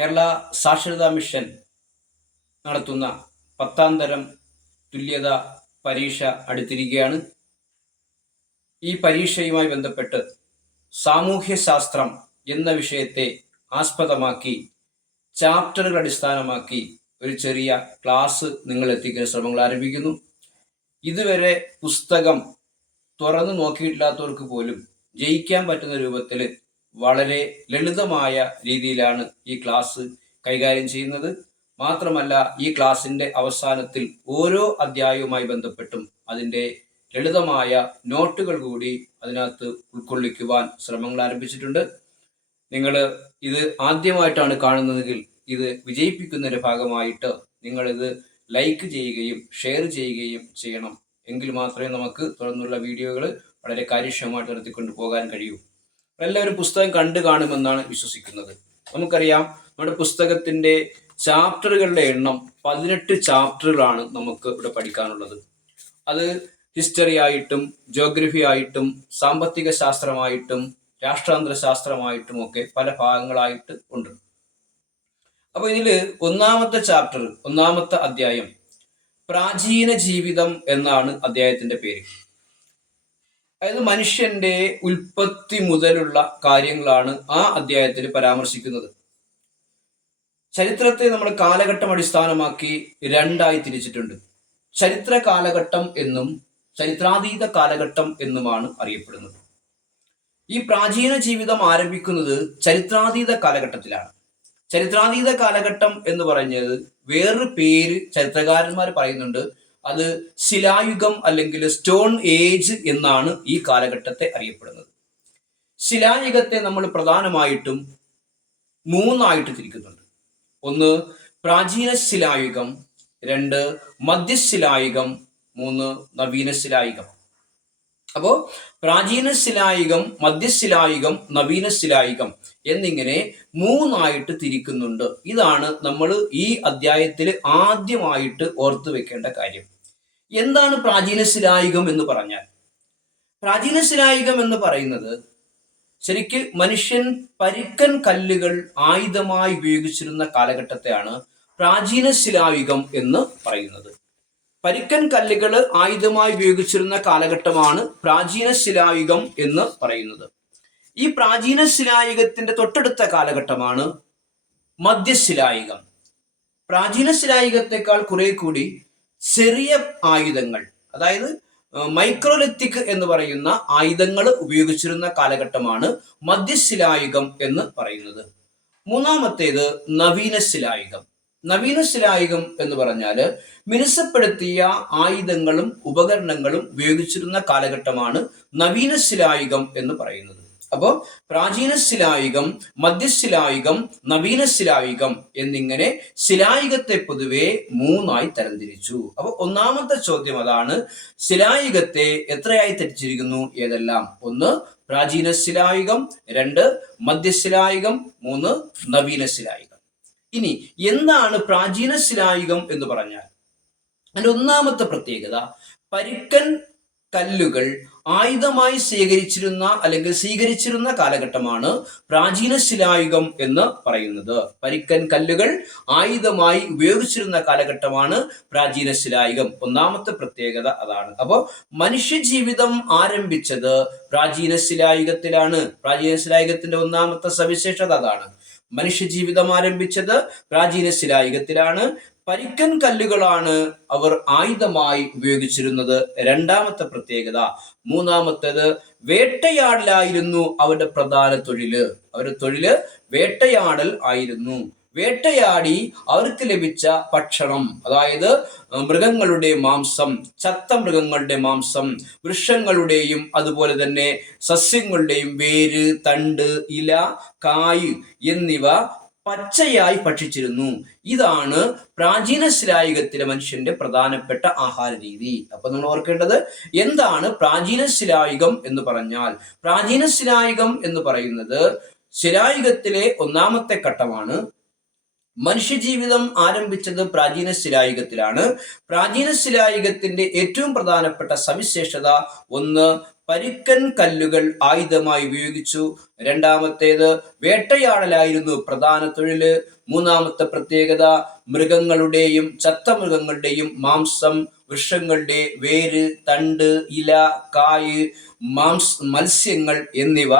കേരള സാക്ഷരതാ മിഷൻ നടത്തുന്ന പത്താം തരം തുല്യത പരീക്ഷ അടുത്തിരിക്കുകയാണ്. ഈ പരീക്ഷയുമായി ബന്ധപ്പെട്ട് സാമൂഹ്യശാസ്ത്രം എന്ന വിഷയത്തെ ആസ്പദമാക്കി ചാപ്റ്ററുകൾ അടിസ്ഥാനമാക്കി ഒരു ചെറിയ ക്ലാസ് നിങ്ങൾ എത്തിക്കുന്ന ശ്രമങ്ങൾ ആരംഭിക്കുന്നു. ഇതുവരെ പുസ്തകം തുറന്നു നോക്കിയിട്ടില്ലാത്തവർക്ക് പോലും ജയിക്കാൻ പറ്റുന്ന രൂപത്തിൽ വളരെ ലളിതമായ രീതിയിലാണ് ഈ ക്ലാസ് കൈകാര്യം ചെയ്യുന്നത്. മാത്രമല്ല ഈ ക്ലാസിന്റെ അവസാനത്തിൽ ഓരോ അധ്യായവുമായി ബന്ധപ്പെട്ടും അതിന്റെ ലളിതമായ നോട്ടുകൾ കൂടി അതിനകത്ത് ഉൾക്കൊള്ളിക്കുവാൻ ശ്രമങ്ങൾ ആരംഭിച്ചിട്ടുണ്ട്. നിങ്ങൾ ഇത് ആദ്യമായിട്ടാണ് കാണുന്നതെങ്കിൽ ഇത് വിജയിപ്പിക്കുന്നതിന്റെ ഭാഗമായിട്ട് നിങ്ങളിത് ലൈക്ക് ചെയ്യുകയും ഷെയർ ചെയ്യുകയും ചെയ്യണം. എങ്കിൽ മാത്രമേ നമുക്ക് തുടർന്നുള്ള വീഡിയോകൾ വളരെ കാര്യക്ഷമമായിട്ട് നടത്തിക്കൊണ്ട് പോകാൻ കഴിയൂ. എല്ലാവരും പുസ്തകം കണ്ടു കാണുമെന്നാണ് വിശ്വസിക്കുന്നത്. നമുക്കറിയാം നമ്മുടെ പുസ്തകത്തിന്റെ ചാപ്റ്ററുകളുടെ എണ്ണം പതിനെട്ട് ചാപ്റ്ററുകളാണ് നമുക്ക് ഇവിടെ പഠിക്കാനുള്ളത്. അത് ഹിസ്റ്ററി ആയിട്ടും ജോഗ്രഫി ആയിട്ടും സാമ്പത്തിക ശാസ്ത്രമായിട്ടും രാഷ്ട്രാന്തര ശാസ്ത്രമായിട്ടും ഒക്കെ പല ഭാഗങ്ങളായിട്ട് ഉണ്ട്. അപ്പൊ ഇതിൽ ഒന്നാമത്തെ ചാപ്റ്റർ ഒന്നാമത്തെ അധ്യായം പ്രാചീന ജീവിതം എന്നാണ് അദ്ദേഹത്തിന്റെ പേര്. അതായത് മനുഷ്യന്റെ ഉൽപ്പത്തി മുതലുള്ള കാര്യങ്ങളാണ് ആ അധ്യായത്തിൽ പരാമർശിക്കുന്നത്. ചരിത്രത്തെ നമ്മൾ കാലഘട്ടം അടിസ്ഥാനമാക്കി രണ്ടായി തിരിച്ചിട്ടുണ്ട്. ചരിത്ര കാലഘട്ടം എന്നും ചരിത്രാതീത കാലഘട്ടം എന്നുമാണ് അറിയപ്പെടുന്നത്. ഈ പ്രാചീന ജീവിതം ആരംഭിക്കുന്നത് ചരിത്രാതീത കാലഘട്ടത്തിലാണ്. ചരിത്രാതീത കാലഘട്ടം എന്ന് പറഞ്ഞത് വേറൊരു പേര് ചരിത്രകാരന്മാർ പറയുന്നുണ്ട്. അത് ശിലായുഗം അല്ലെങ്കിൽ സ്റ്റോൺ ഏജ് എന്നാണ് ഈ കാലഘട്ടത്തെ അറിയപ്പെടുന്നത്. ശിലായുഗത്തെ നമ്മൾ പ്രധാനമായിട്ടും മൂന്നായിട്ട് തിരിക്കുന്നുണ്ട്. ഒന്ന് പ്രാചീന ശിലായുഗം രണ്ട് മധ്യശിലായുഗം മൂന്ന് നവീന ശിലായുഗം. അപ്പോൾ പ്രാചീന ശിലായുഗം മധ്യശിലായുഗം നവീന ശിലായുഗം എന്നിങ്ങനെ മൂന്നായിട്ട് തിരിക്കുന്നുണ്ട്. ഇതാണ് നമ്മൾ ഈ അധ്യായത്തിൽ ആദ്യമായിട്ട് ഓർത്തു വെക്കേണ്ട കാര്യം. എന്താണ് പ്രാചീന ശിലായുഗം എന്ന് പറഞ്ഞാൽ? പ്രാചീന ശിലായുഗം എന്ന് പറയുന്നത് ശരിക്ക് മനുഷ്യൻ പരിക്കൻ കല്ലുകൾ ആയുധമായി ഉപയോഗിച്ചിരുന്ന കാലഘട്ടത്തെയാണ് പ്രാചീന ശിലായുഗം എന്ന് പറയുന്നത്. പരിക്കൻ കല്ലുകൾ ആയുധമായി ഉപയോഗിച്ചിരുന്ന കാലഘട്ടമാണ് പ്രാചീന ശിലായുഗം എന്ന് പറയുന്നത്. ഈ പ്രാചീന ശിലായുഗത്തിന്റെ തൊട്ടടുത്ത കാലഘട്ടമാണ് മധ്യശിലായുഗം പ്രാചീന ശിലായുഗത്തെക്കാൾ കുറെ കൂടി ചെറിയ ആയുധങ്ങൾ അതായത് മൈക്രോലിത്തിക് എന്ന് പറയുന്ന ആയുധങ്ങൾ ഉപയോഗിച്ചിരുന്ന കാലഘട്ടമാണ് മധ്യശിലായുഗം എന്ന് പറയുന്നത്. മൂന്നാമത്തേത് നവീന ശിലായുഗം. നവീന ശിലായുഗം എന്ന് പറഞ്ഞാൽ മിനുസപ്പെടുത്തിയ ആയുധങ്ങളും ഉപകരണങ്ങളും ഉപയോഗിച്ചിരുന്ന കാലഘട്ടമാണ് നവീന ശിലായുഗം എന്ന് പറയുന്നത്. അപ്പോൾ പ്രാചീന ശിലായുഗം മധ്യശിലായുഗം നവീന ശിലായുഗം എന്നിങ്ങനെ ശിലായുഗത്തെ പൊതുവെ മൂന്നായി തരംതിരിച്ചു. അപ്പോൾ ഒന്നാമത്തെ ചോദ്യം അതാണ് ശിലായുഗത്തെ എത്രയായി തിരിച്ചിരിക്കുന്നു? ഏതെല്ലാം? ഒന്ന് പ്രാചീന ശിലായുഗം രണ്ട് മധ്യശിലായുഗം മൂന്ന് നവീന ശിലായുഗം ഇനി എന്താണ് പ്രാചീന ശിലായുഗം എന്ന് പറഞ്ഞാൽ? അതിന്റെ ഒന്നാമത്തെ പ്രത്യേകത പരിക്കൻ കല്ലുകൾ ആയുധമായി സ്വീകരിച്ചിരുന്ന അല്ലെങ്കിൽ സ്വീകരിച്ചിരുന്ന കാലഘട്ടമാണ് പ്രാചീന ശിലായുഗം എന്ന് പറയുന്നത്. പരിക്കൻ കല്ലുകൾ ആയുധമായി ഉപയോഗിച്ചിരുന്ന കാലഘട്ടമാണ് പ്രാചീന ശിലായുഗം. ഒന്നാമത്തെ പ്രത്യേകത അതാണ്. അപ്പോൾ മനുഷ്യജീവിതം ആരംഭിച്ചത് പ്രാചീന ശിലായുഗത്തിലാണ്. പ്രാചീന ശിലായുഗത്തിന്റെ ഒന്നാമത്തെ സവിശേഷത അതാണ്. മനുഷ്യജീവിതം ആരംഭിച്ചത് പ്രാചീന ശിലായുഗത്തിലാണ്. പരിക്കൻ കല്ലുകളാണ് അവർ ആയുധമായി ഉപയോഗിച്ചിരുന്നത്. രണ്ടാമത്തെ പ്രത്യേകത. മൂന്നാമത്തേത് വേട്ടയാടലായിരുന്നു അവരുടെ പ്രധാന തൊഴിൽ. അവരുടെ തൊഴിൽ വേട്ടയാടൽ ആയിരുന്നു. വേട്ടയാടി അവർക്ക് ലഭിച്ച ഭക്ഷണം. അതായത് മൃഗങ്ങളുടെ മാംസം ചത്ത മൃഗങ്ങളുടെ മാംസം വൃക്ഷങ്ങളുടെയും അതുപോലെ തന്നെ സസ്യങ്ങളുടെയും വേര് തണ്ട് ഇല കായ് എന്നിവ പച്ചയായി ഭക്ഷിച്ചിരുന്നു. ഇതാണ് പ്രാചീന ശിലായുഗത്തിലെ മനുഷ്യന്റെ പ്രധാനപ്പെട്ട ആഹാര രീതി. അപ്പൊ നമ്മൾ ഓർക്കേണ്ടത് എന്താണ് പ്രാചീന ശിലായുഗം എന്ന് പറഞ്ഞാൽ? പ്രാചീന ശിലായുഗം എന്ന് പറയുന്നത് ശിലായുഗത്തിലെ ഒന്നാമത്തെ ഘട്ടമാണ് മനുഷ്യജീവിതം ആരംഭിച്ചത് പ്രാചീന ശിലായുഗത്തിലാണ്. പ്രാചീന ശിലായുഗത്തിന്റെ ഏറ്റവും പ്രധാനപ്പെട്ട സവിശേഷത ഒന്ന് പരുക്കൻ കല്ലുകൾ ആയുധമായി ഉപയോഗിച്ചു. രണ്ടാമത്തേത് വേട്ടയാടലായിരുന്നു പ്രധാന തൊഴിൽ. മൂന്നാമത്തെ പ്രത്യേകത മൃഗങ്ങളുടെയും ചത്ത മൃഗങ്ങളുടെയും മാംസം വൃക്ഷങ്ങളുടെ വേര് തണ്ട് ഇല കായ് മാംസ് മത്സ്യങ്ങൾ എന്നിവ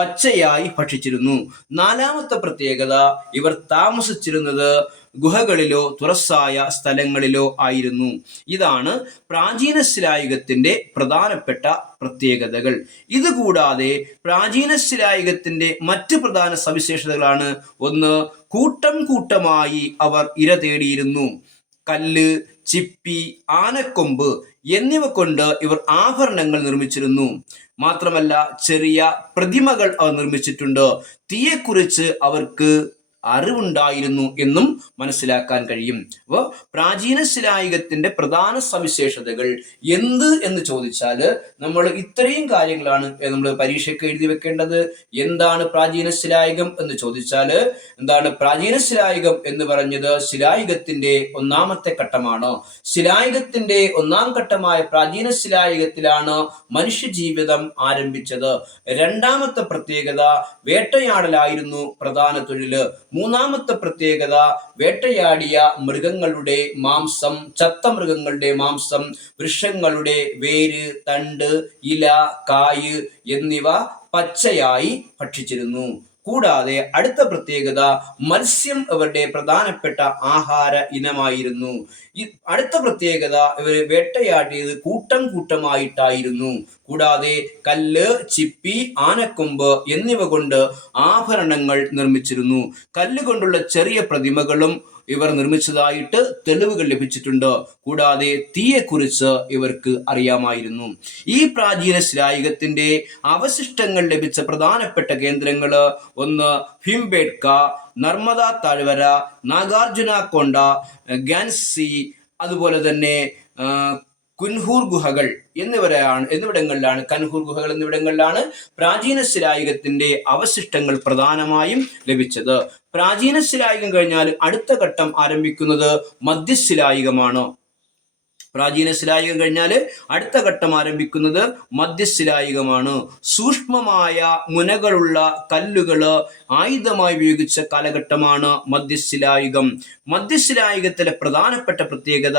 പച്ചയായി ഭക്ഷിച്ചിരുന്നു. നാലാമത്തെ പ്രത്യേകത ഇവർ താമസിച്ചിരുന്നത് ഗുഹകളിലോ തുറസ്സായ സ്ഥലങ്ങളിലോ ആയിരുന്നു. ഇതാണ് പ്രാചീന ശിലായുഗത്തിന്റെ പ്രധാനപ്പെട്ട പ്രത്യേകതകൾ. ഇതുകൂടാതെ പ്രാചീന ശിലായുഗത്തിന്റെ മറ്റ് പ്രധാന സവിശേഷതകളാണ്. ഒന്ന് കൂട്ടം കൂട്ടമായി അവർ ഇര തേടിയിരുന്നു. കല്ല് ചിപ്പി ആനക്കൊമ്പ് എന്നിവ കൊണ്ട് ഇവർ ആഭരണങ്ങൾ നിർമ്മിച്ചിരുന്നു. മാത്രമല്ല ചെറിയ പ്രതിമകൾ അവർ നിർമ്മിച്ചിട്ടുണ്ട്. തീയെക്കുറിച്ച് അവർക്ക് അറിവുണ്ടായിരുന്നു എന്നും മനസ്സിലാക്കാൻ കഴിയും. അപ്പോൾ പ്രാചീന ശിലായുഗത്തിന്റെ പ്രധാന സവിശേഷതകൾ എന്ത് എന്ന് ചോദിച്ചാൽ നമ്മൾ ഇത്രയും കാര്യങ്ങളാണ് നമ്മൾ പരീക്ഷയ്ക്ക് എഴുതി വെക്കേണ്ടത്. എന്താണ് പ്രാചീന ശിലായുഗം എന്ന് ചോദിച്ചാൽ എന്താണ് പ്രാചീന ശിലായുഗം എന്ന് പറഞ്ഞത് ശിലായുഗത്തിന്റെ ഒന്നാമത്തെ ഘട്ടമാണോ. ശിലായുഗത്തിന്റെ ഒന്നാം ഘട്ടമായ പ്രാചീന ശിലായുഗത്തിലാണ് മനുഷ്യജീവിതം ആരംഭിച്ചത്. രണ്ടാമത്തെ പ്രത്യേകത വേട്ടയാടലായിരുന്നു പ്രധാന തൊഴിൽ. മൂന്നാമത്തെ പ്രത്യേകത വേട്ടയാടിയ മൃഗങ്ങളുടെ മാംസം ചത്ത മൃഗങ്ങളുടെ മാംസം വൃക്ഷങ്ങളുടെ വേര് തണ്ട് ഇല കായ് എന്നിവ പച്ചയായി ഭക്ഷിച്ചിരുന്നു. കൂടാതെ അടുത്ത പ്രത്യേകത മത്സ്യം ഇവരുടെ പ്രധാനപ്പെട്ട ആഹാര ഇനമായിരുന്നു. അടുത്ത പ്രത്യേകത ഇവർ വേട്ടയാടിയത് കൂട്ടം കൂട്ടമായിട്ടായിരുന്നു. കൂടാതെ കല്ല് ചിപ്പി ആനക്കൊമ്പ് എന്നിവ കൊണ്ട് ആഭരണങ്ങൾ നിർമ്മിച്ചിരുന്നു. കല്ലുകൊണ്ടുള്ള ചെറിയ പ്രതിമകളും ഇവർ നിർമ്മിച്ചതായിട്ട് തെളിവുകൾ ലഭിച്ചിട്ടുണ്ട്. കൂടാതെ തീയെക്കുറിച്ച് ഇവർക്ക് അറിയാമായിരുന്നു. ഈ പ്രാചീന ശിലായുഗത്തിന്റെ അവശിഷ്ടങ്ങൾ ലഭിച്ച പ്രധാനപ്പെട്ട കേന്ദ്രങ്ങൾ ഒന്ന് ഭിംബേഡ്ക നർമ്മദ താഴ്വര നാഗാർജുന കൊണ്ട ഗാൻസി അതുപോലെ തന്നെ കുൻഹൂർ ഗുഹകൾ എന്നിവരാണ് എന്നിവിടങ്ങളിലാണ് കൻഹൂർ ഗുഹകൾ എന്നിവിടങ്ങളിലാണ് പ്രാചീന ശിലായുഗത്തിന്റെ അവശിഷ്ടങ്ങൾ പ്രധാനമായും ലഭിച്ചത്. പ്രാചീന ശിലായുഗം കഴിഞ്ഞാൽ അടുത്ത ഘട്ടം ആരംഭിക്കുന്നത് മധ്യശിലായുഗമാണ് പ്രാചീന ശിലായുഗം കഴിഞ്ഞാൽ അടുത്ത ഘട്ടം ആരംഭിക്കുന്നത് മധ്യശിലായുഗമാണ്. സൂക്ഷ്മമായ മുനകളുള്ള കല്ലുകൾ ആയുധമായി ഉപയോഗിച്ച കാലഘട്ടമാണ് മധ്യശിലായുഗം. മധ്യശിലായുഗത്തിലെ പ്രധാനപ്പെട്ട പ്രത്യേകത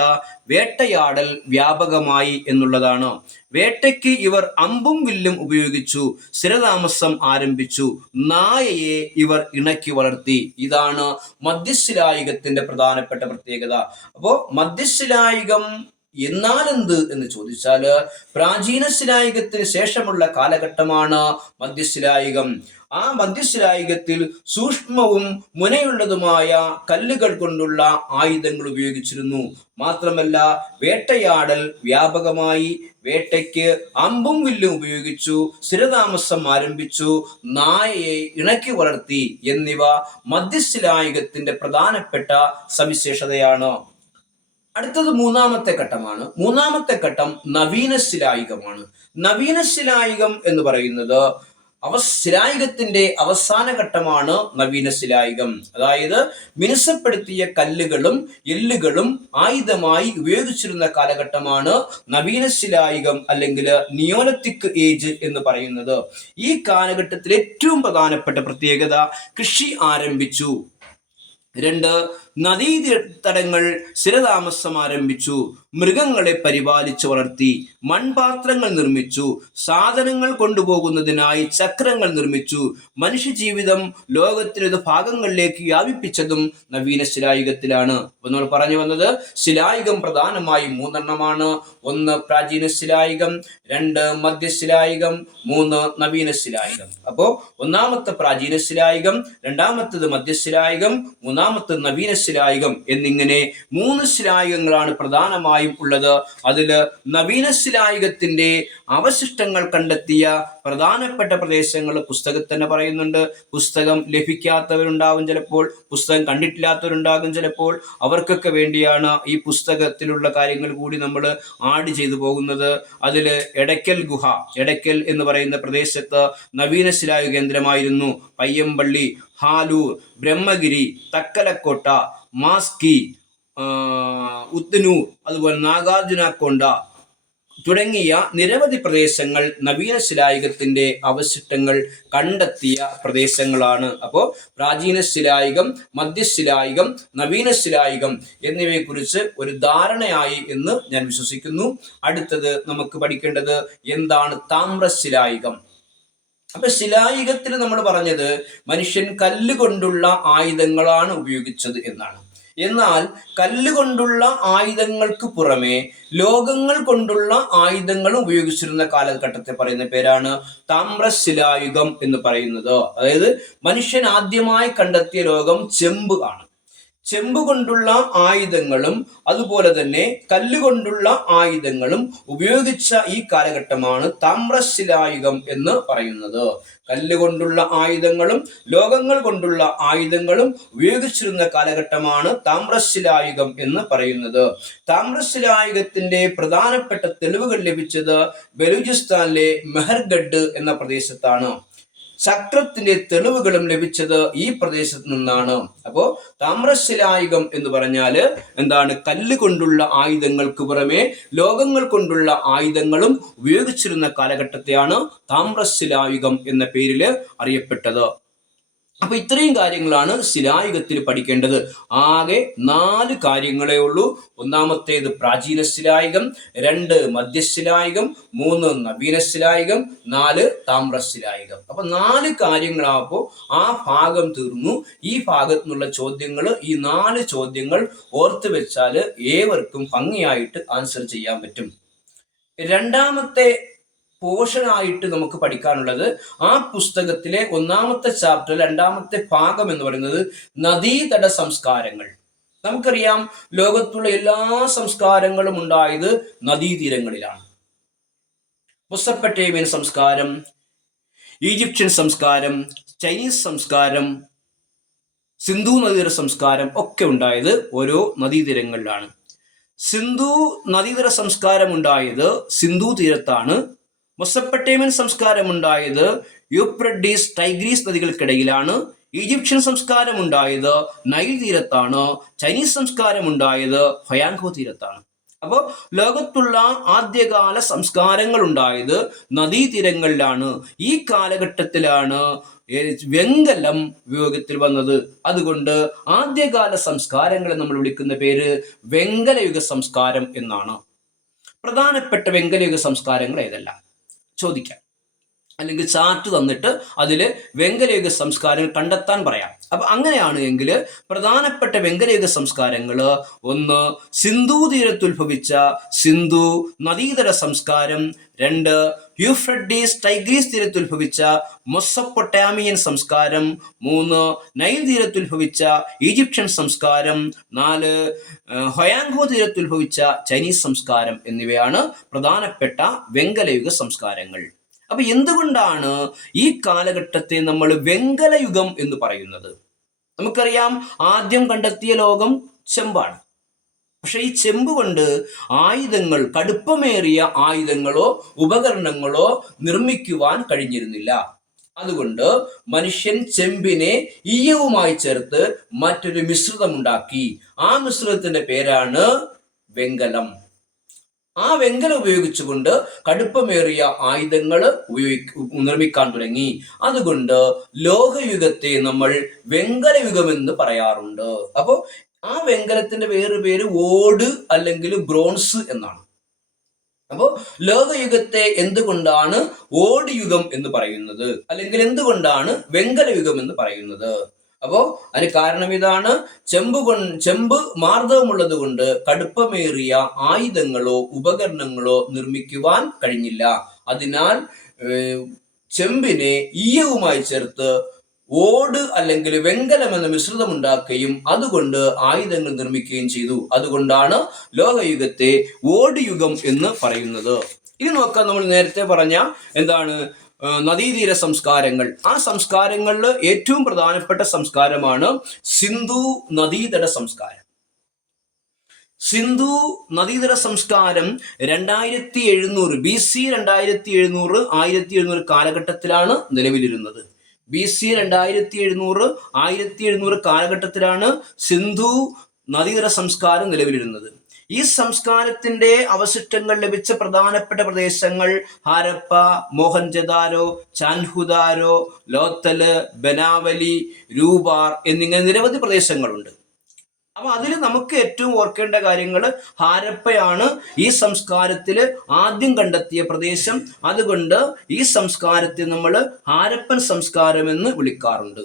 വേട്ടയാടൽ വ്യാപകമായി എന്നുള്ളതാണ്. വേട്ടയ്ക്ക് ഇവർ അമ്പും വില്ലും ഉപയോഗിച്ചു സ്ഥിരതാമസം ആരംഭിച്ചു. നായയെ ഇവർ ഇണക്കി വളർത്തി. ഇതാണ് മധ്യശിലായുഗത്തിന്റെ പ്രധാനപ്പെട്ട പ്രത്യേകത. അപ്പോ മധ്യശിലായുഗം എന്നാലെന്ത് എന്ന് ചോദിച്ചാൽ പ്രാചീന ശിലായുഗത്തിന് ശേഷമുള്ള കാലഘട്ടമാണ് മധ്യശിലായുഗം. ആ മധ്യശിലായുഗത്തിൽ സൂക്ഷ്മവും മുനയുള്ളതുമായ കല്ലുകൾ കൊണ്ടുള്ള ആയുധങ്ങൾ ഉപയോഗിച്ചിരുന്നു. മാത്രമല്ല വേട്ടയാടൽ വ്യാപകമായി വേട്ടയ്ക്ക് അമ്പും വില്ലും ഉപയോഗിച്ചു സ്ഥിരതാമസം ആരംഭിച്ചു നായയെ ഇണക്കി വളർത്തി എന്നിവ മധ്യശിലായുഗത്തിന്റെ പ്രധാനപ്പെട്ട സവിശേഷതയാണ്. അടുത്തത് മൂന്നാമത്തെ ഘട്ടമാണ്. മൂന്നാമത്തെ ഘട്ടം നവീന ശിലായുഗമാണ്. നവീന ശിലായുഗം എന്ന് പറയുന്നത് അവ ശിലായുഗത്തിന്റെ അവസാന ഘട്ടമാണ് നവീന ശിലായുഗം. അതായത് മിനുസപ്പെടുത്തിയ കല്ലുകളും എല്ലുകളും ആയുധമായി ഉപയോഗിച്ചിരുന്ന കാലഘട്ടമാണ് നവീന ശിലായുഗം അല്ലെങ്കിൽ നിയോലത്തിക് ഏജ് എന്ന് പറയുന്നത്. ഈ കാലഘട്ടത്തിൽ ഏറ്റവും പ്രധാനപ്പെട്ട പ്രത്യേകത കൃഷി ആരംഭിച്ചു. രണ്ട് നദീതടങ്ങൾ സ്ഥിരതാമസം ആരംഭിച്ചു. മൃഗങ്ങളെ പരിപാലിച്ചു വളർത്തി. മൺപാത്രങ്ങൾ നിർമ്മിച്ചു. സാധനങ്ങൾ കൊണ്ടുപോകുന്നതിനായി ചക്രങ്ങൾ നിർമ്മിച്ചു. മനുഷ്യജീവിതം ലോകത്തിലൊരു ഭാഗങ്ങളിലേക്ക് വ്യാപിപ്പിച്ചതും നവീന ശിലായുഗത്തിലാണ്. നമ്മൾ പറഞ്ഞു വന്നത് ശിലായുഗം പ്രധാനമായി മൂന്നെണ്ണമാണ്. ഒന്ന് പ്രാചീന ശിലായുഗം രണ്ട് മധ്യശിലായുഗം മൂന്ന് നവീന ശിലായുഗം. അപ്പോ ഒന്നാമത്തെ പ്രാചീന ശിലായുഗം രണ്ടാമത്തത് മധ്യശിലായുഗം മൂന്നാമത്തത് നവീന ശിലായുഗം എന്നിങ്ങനെ മൂന്ന് ശിലായുഗങ്ങളാണ് പ്രധാനമായും ഉള്ളത്. അതിൽ നവീന ശിലായുഗത്തിന്റെ അവശിഷ്ടങ്ങൾ കണ്ടെത്തിയ പ്രധാനപ്പെട്ട പ്രദേശങ്ങൾ പുസ്തകത്തിൽ തന്നെ പറയുന്നുണ്ട്. പുസ്തകം ലഭിക്കാത്തവരുണ്ടാകും ചിലപ്പോൾ പുസ്തകം കണ്ടിട്ടില്ലാത്തവരുണ്ടാകും ചിലപ്പോൾ. അവർക്കൊക്കെ വേണ്ടിയാണ് ഈ പുസ്തകത്തിലുള്ള കാര്യങ്ങൾ കൂടി നമ്മൾ ആഡ് ചെയ്തു പോകുന്നത്. അതിൽ എടയ്ക്കൽ ഗുഹ എടയ്ക്കൽ എന്ന് പറയുന്ന പ്രദേശത്ത് നവീന ശിലായു കേന്ദ്രമായിരുന്നു പയ്യമ്പള്ളി. ഹാലൂർ ബ്രഹ്മഗിരി തക്കലക്കോട്ട മാസ്കി ഉത്തനൂർ അതുപോലെ നാഗാർജുന കൊണ്ട തുടങ്ങിയ നിരവധി പ്രദേശങ്ങൾ നവീന ശിലായുഗത്തിന്റെ അവശിഷ്ടങ്ങൾ കണ്ടെത്തിയ പ്രദേശങ്ങളാണ്. അപ്പോൾ പ്രാചീന ശിലായുഗം മധ്യശിലായുഗം നവീന ശിലായുഗം എന്നിവയെക്കുറിച്ച് ഒരു ധാരണയായി എന്ന് ഞാൻ വിശ്വസിക്കുന്നു. അടുത്തത് നമുക്ക് പഠിക്കേണ്ടത് എന്താണ് താമ്രശിലായുഗം? അപ്പൊ ശിലായുഗത്തിൽ നമ്മൾ പറഞ്ഞത് മനുഷ്യൻ കല്ലുകൊണ്ടുള്ള ആയുധങ്ങളാണ് ഉപയോഗിച്ചത് എന്നാണ്. എന്നാൽ കല്ലുകൊണ്ടുള്ള ആയുധങ്ങൾക്ക് പുറമെ ലോകങ്ങൾ കൊണ്ടുള്ള ആയുധങ്ങൾ ഉപയോഗിച്ചിരുന്ന കാലഘട്ടത്തെ പറയുന്ന പേരാണ് താമ്രശിലായുഗം എന്ന് പറയുന്നത്. അതായത് മനുഷ്യൻ ആദ്യമായി കണ്ടെത്തിയ ലോകം ചെമ്പ് ആണ്. ചെമ്പ് കൊണ്ടുള്ള ആയുധങ്ങളും അതുപോലെ തന്നെ കല്ലുകൊണ്ടുള്ള ആയുധങ്ങളും ഉപയോഗിച്ച ഈ കാലഘട്ടമാണ് താമ്രശിലായുഗം എന്ന് പറയുന്നത്. കല്ലുകൊണ്ടുള്ള ആയുധങ്ങളും ലോകങ്ങൾ കൊണ്ടുള്ള ആയുധങ്ങളും ഉപയോഗിച്ചിരുന്ന കാലഘട്ടമാണ് താമ്രശിലായുഗം എന്ന് പറയുന്നത്. താമ്രശിലായുഗത്തിന്റെ പ്രധാനപ്പെട്ട തെളിവുകൾ ലഭിച്ചത് ബലൂചിസ്ഥാനിലെ മെഹർഗഡ് എന്ന പ്രദേശത്താണ്. ചക്രത്തിന്റെ തെളിവുകളും ലഭിച്ചത് ഈ പ്രദേശത്ത് നിന്നാണ്. അപ്പോ താമ്രശിലായുഗം എന്ന് പറഞ്ഞാൽ എന്താണ്? കല്ല് കൊണ്ടുള്ള ആയുധങ്ങൾക്ക് പുറമെ ലോകങ്ങൾ കൊണ്ടുള്ള ആയുധങ്ങളും ഉപയോഗിച്ചിരുന്ന കാലഘട്ടത്തെയാണ് താമ്രശിലായുഗം എന്ന പേരിൽ അറിയപ്പെട്ടത്. അപ്പൊ ഇത്രയും കാര്യങ്ങളാണ് ശിലായുഗത്തിൽ പഠിക്കേണ്ടത്. ആകെ നാല് കാര്യങ്ങളേ ഉള്ളൂ. ഒന്നാമത്തേത് പ്രാചീന ശിലായുഗം രണ്ട് മധ്യശിലായുഗം മൂന്ന് നവീന ശിലായുഗം നാല് താമ്രശിലായുഗം അപ്പൊ നാല് കാര്യങ്ങളാകുമ്പോൾ ആ ഭാഗം തീർന്നു. ഈ ഭാഗത്തു നിന്നുള്ള ചോദ്യങ്ങൾ ഈ നാല് ചോദ്യങ്ങൾ ഓർത്തു വെച്ചാൽ ഏവർക്കും ഭംഗിയായിട്ട് ആൻസർ ചെയ്യാൻ പറ്റും. രണ്ടാമത്തെ പോർഷനായിട്ട് നമുക്ക് പഠിക്കാനുള്ളത് ആ പുസ്തകത്തിലെ ഒന്നാമത്തെ ചാപ്റ്റർ രണ്ടാമത്തെ ഭാഗം എന്ന് പറയുന്നത് നദീതട സംസ്കാരങ്ങൾ. നമുക്കറിയാം ലോകത്തുള്ള എല്ലാ സംസ്കാരങ്ങളും ഉണ്ടായത് നദീതീരങ്ങളിലാണ്. മുസപ്പറ്റേമിയൻ സംസ്കാരം ഈജിപ്ഷ്യൻ സംസ്കാരം ചൈനീസ് സംസ്കാരം സിന്ധു നദീതര സംസ്കാരം ഒക്കെ ഉണ്ടായത് ഓരോ നദീതീരങ്ങളിലാണ്. സിന്ധു നദീതര സംസ്കാരം ഉണ്ടായത് സിന്ധു തീരത്താണ് മൊസപ്പട്ടേമിയൻ സംസ്കാരം ഉണ്ടായത് യൂപ്രഡീസ് ടൈഗ്രീസ് നദികൾക്കിടയിലാണ്. ഈജിപ്ഷ്യൻ സംസ്കാരം ഉണ്ടായത് നൈൽ തീരത്താണ്. ചൈനീസ് സംസ്കാരം ഉണ്ടായത് ഹൊയാങ്കോ തീരത്താണ്. അപ്പോൾ ലോകത്തുള്ള ആദ്യകാല സംസ്കാരങ്ങൾ ഉണ്ടായത് നദീതീരങ്ങളിലാണ് ഈ കാലഘട്ടത്തിലാണ് വെങ്കലം ഉപയോഗത്തിൽ വന്നത്. അതുകൊണ്ട് ആദ്യകാല സംസ്കാരങ്ങളെ നമ്മൾ വിളിക്കുന്ന പേര് വെങ്കലയുഗ സംസ്കാരം എന്നാണ്. പ്രധാനപ്പെട്ട വെങ്കലയുഗ സംസ്കാരങ്ങൾ ഏതെല്ലാം? ചോദിക്കാം. അല്ലെങ്കിൽ ചാർട്ട് തന്നിട്ട് അതിൽ വെങ്കലയുഗ സംസ്കാരങ്ങൾ കണ്ടെത്താൻ പറയാം. അപ്പൊ അങ്ങനെയാണ് എങ്കിൽ പ്രധാനപ്പെട്ട വെങ്കലയുഗ സംസ്കാരങ്ങൾ ഒന്ന് സിന്ധു തീരത്തുത്ഭവിച്ച സിന്ധു നദീതര സംസ്കാരം രണ്ട് യൂഫ്രഡീസ് ടൈഗ്രീസ് തീരത്തുത്ഭവിച്ച മൊസപ്പൊട്ടാമിയൻ സംസ്കാരം മൂന്ന് നൈൽ തീരത്തുത്ഭവിച്ച ഈജിപ്ഷ്യൻ സംസ്കാരം നാല് ഹൊയാങ്കോ തീരത്തുത്ഭവിച്ച ചൈനീസ് സംസ്കാരം എന്നിവയാണ് പ്രധാനപ്പെട്ട വെങ്കലയുഗ സംസ്കാരങ്ങൾ. അപ്പൊ എന്തുകൊണ്ടാണ് ഈ കാലഘട്ടത്തെ നമ്മൾ വെങ്കലയുഗം എന്ന് പറയുന്നത്? നമുക്കറിയാം ആദ്യം കണ്ടെത്തിയ ലോകം ചെമ്പാണ്. പക്ഷെ ഈ ചെമ്പ് കൊണ്ട് ആയുധങ്ങൾ കടുപ്പമേറിയ ആയുധങ്ങളോ ഉപകരണങ്ങളോ നിർമ്മിക്കുവാൻ കഴിഞ്ഞിരുന്നില്ല. അതുകൊണ്ട് മനുഷ്യൻ ചെമ്പിനെ ഈയവുമായി ചേർത്ത് മറ്റൊരു മിശ്രിതമുണ്ടാക്കി. ആ മിശ്രിതത്തിന്റെ പേരാണ് വെങ്കലം. ആ വെങ്കലം ഉപയോഗിച്ചുകൊണ്ട് കടുപ്പമേറിയ ആയുധങ്ങൾ ഉപയോഗി നിർമ്മിക്കാൻ തുടങ്ങി. അതുകൊണ്ട് ലോകയുഗത്തെ നമ്മൾ വെങ്കലയുഗമെന്ന് പറയാറുണ്ട്. അപ്പോൾ ആ വെങ്കലത്തിന്റെ വേറെ പേര് ഓട് അല്ലെങ്കിൽ ബ്രോൺസ് എന്നാണ്. അപ്പോൾ ലോകയുഗത്തെ എന്തുകൊണ്ടാണ് ഓട് യുഗം എന്ന് പറയുന്നത്? അല്ലെങ്കിൽ എന്തുകൊണ്ടാണ് വെങ്കല യുഗം എന്ന് പറയുന്നത്? അപ്പോ അതിന് കാരണം ഇതാണ്. ചെമ്പ് കൊ ചെമ്പ് മാർദ്ദവമുള്ളത് കൊണ്ട് കടുപ്പമേറിയ ആയുധങ്ങളോ ഉപകരണങ്ങളോ നിർമ്മിക്കുവാൻ കഴിഞ്ഞില്ല. അതിനാൽ ചെമ്പിനെ ഈയവുമായി ചേർത്ത് ഓട് അല്ലെങ്കിൽ വെങ്കലം എന്ന മിശ്രിതം ഉണ്ടാക്കുകയും അതുകൊണ്ട് ആയുധങ്ങൾ നിർമ്മിക്കുകയും ചെയ്തു. അതുകൊണ്ടാണ് ലോകയുഗത്തെ ഓട് യുഗം എന്ന് പറയുന്നത്. ഇനി നോക്കാം നമ്മൾ നേരത്തെ പറഞ്ഞ എന്താണ് നദീതീര സംസ്കാരങ്ങൾ. ആ സംസ്കാരങ്ങളിൽ ഏറ്റവും പ്രധാനപ്പെട്ട സംസ്കാരമാണ് സിന്ധു നദീതട സംസ്കാരം. സിന്ധു നദീതട സംസ്കാരം രണ്ടായിരത്തി എഴുന്നൂറ് ബി സി രണ്ടായിരത്തി എഴുന്നൂറ് ആയിരത്തി എഴുന്നൂറ് കാലഘട്ടത്തിലാണ് നിലവിലിരുന്നത്. ബി സി രണ്ടായിരത്തി എഴുന്നൂറ് ആയിരത്തി എഴുന്നൂറ് കാലഘട്ടത്തിലാണ് സിന്ധു നദീതര സംസ്കാരം നിലവിലിരുന്നത്. ഈ സംസ്കാരത്തിന്റെ അവശിഷ്ടങ്ങൾ ലഭിച്ച പ്രധാനപ്പെട്ട പ്രദേശങ്ങൾ ഹാരപ്പ മോഹൻജദാരോ ചാൻഹുദാരോ ലോത്തൽ ബനാവലി രൂപാർ എന്നിങ്ങനെ നിരവധി പ്രദേശങ്ങളുണ്ട്. അപ്പൊ അതിൽ നമുക്ക് ഏറ്റവും ഓർക്കേണ്ട കാര്യങ്ങൾ ഹാരപ്പയാണ് ഈ സംസ്കാരത്തിൽ ആദ്യം കണ്ടെത്തിയ പ്രദേശം. അതുകൊണ്ട് ഈ സംസ്കാരത്തെ നമ്മൾ ഹാരപ്പൻ സംസ്കാരം എന്ന് വിളിക്കാറുണ്ട്.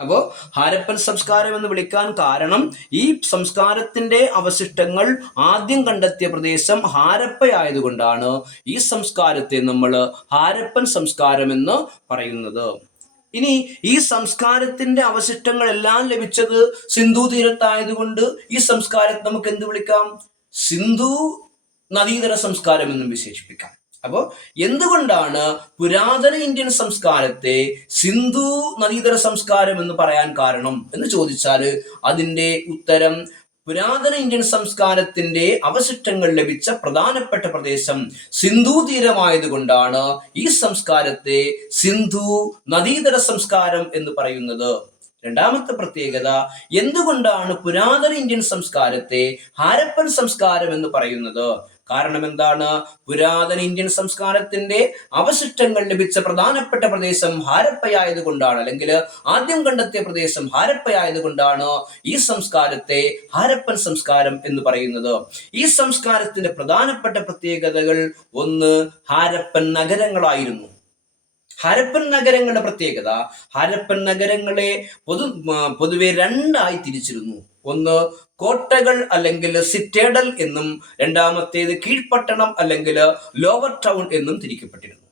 അപ്പോൾ ഹാരപ്പൻ സംസ്കാരം എന്ന് വിളിക്കാൻ കാരണം ഈ സംസ്കാരത്തിന്റെ അവശിഷ്ടങ്ങൾ ആദ്യം കണ്ടെത്തിയ പ്രദേശം ഹാരപ്പയായതുകൊണ്ടാണ് ഈ സംസ്കാരത്തെ നമ്മൾ ഹാരപ്പൻ സംസ്കാരം എന്ന് പറയുന്നത്. ഇനി ഈ സംസ്കാരത്തിന്റെ അവശിഷ്ടങ്ങളെല്ലാം ലഭിച്ചത് സിന്ധു തീരത്തായതുകൊണ്ട് ഈ സംസ്കാരത്തെ നമുക്ക് എന്ത് വിളിക്കാം? സിന്ധു നദീതര സംസ്കാരം എന്നും വിശേഷിപ്പിക്കാം. അപ്പോൾ എന്തുകൊണ്ടാണ് പുരാതന ഇന്ത്യൻ സംസ്കാരത്തെ സിന്ധു നദീതര സംസ്കാരം എന്ന് പറയാൻ കാരണം എന്ന് ചോദിച്ചാൽ അതിന്റെ ഉത്തരം പുരാതന ഇന്ത്യൻ സംസ്കാരത്തിന്റെ അവശിഷ്ടങ്ങൾ ലഭിച്ച പ്രധാനപ്പെട്ട പ്രദേശം സിന്ധു തീരമായതുകൊണ്ടാണ് ഈ സംസ്കാരത്തെ സിന്ധു നദീതര സംസ്കാരം എന്ന് പറയുന്നത്. രണ്ടാമത്തെ പ്രത്യേകത എന്തുകൊണ്ടാണ് പുരാതന ഇന്ത്യൻ സംസ്കാരത്തെ ഹാരപ്പൻ സംസ്കാരം എന്ന് പറയുന്നത്? കാരണം എന്താണ് പുരാതന ഇന്ത്യൻ സംസ്കാരത്തിന്റെ അവശിഷ്ടങ്ങൾ ലഭിച്ച പ്രധാനപ്പെട്ട പ്രദേശം ഹാരപ്പയായതുകൊണ്ടാണ് അല്ലെങ്കിൽ ആദ്യം കണ്ടെത്തിയ പ്രദേശം ഹാരപ്പയായതുകൊണ്ടാണ് ഈ സംസ്കാരത്തെ ഹാരപ്പൻ സംസ്കാരം എന്ന് പറയുന്നത്. ഈ സംസ്കാരത്തിന്റെ പ്രധാനപ്പെട്ട പ്രത്യേകതകൾ ഒന്ന് ഹാരപ്പൻ നഗരങ്ങളായിരുന്നു. ഹരപ്പൻ നഗരങ്ങളുടെ പ്രത്യേകത ഹരപ്പൻ നഗരങ്ങളെ പൊതു പൊതുവെ രണ്ടായി തിരിച്ചിരുന്നു. ഒന്ന് കോട്ടകൾ അല്ലെങ്കിൽ സിറ്റേഡൽ എന്നും രണ്ടാമത്തേത് കീഴ്പട്ടണം അല്ലെങ്കിൽ ലോവർ ടൗൺ എന്നും തിരിക്കപ്പെട്ടിരുന്നു.